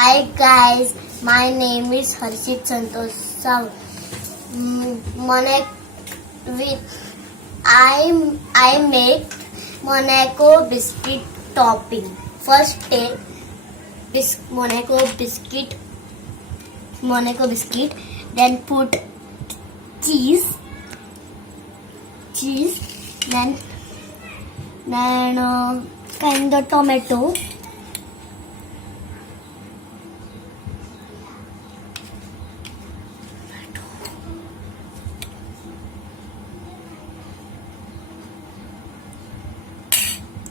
Hi guys, my name is Harshit Santosh Sav. I make Monaco biscuit topping. First take Monaco biscuit, then put cheese, then kind of tomato.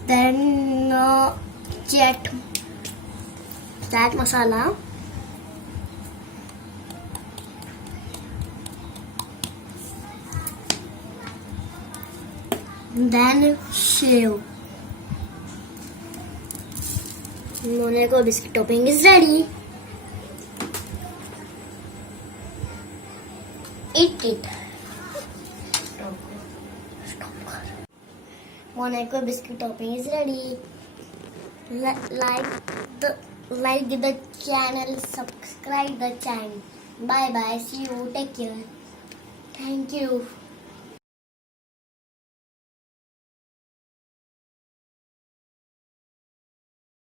Then chat masala, then shave. Monaco biscuit topping is ready. Eat it. Monaco biscuit topping is ready. Like the channel, subscribe the channel. Bye bye. See you. Take care. Thank you.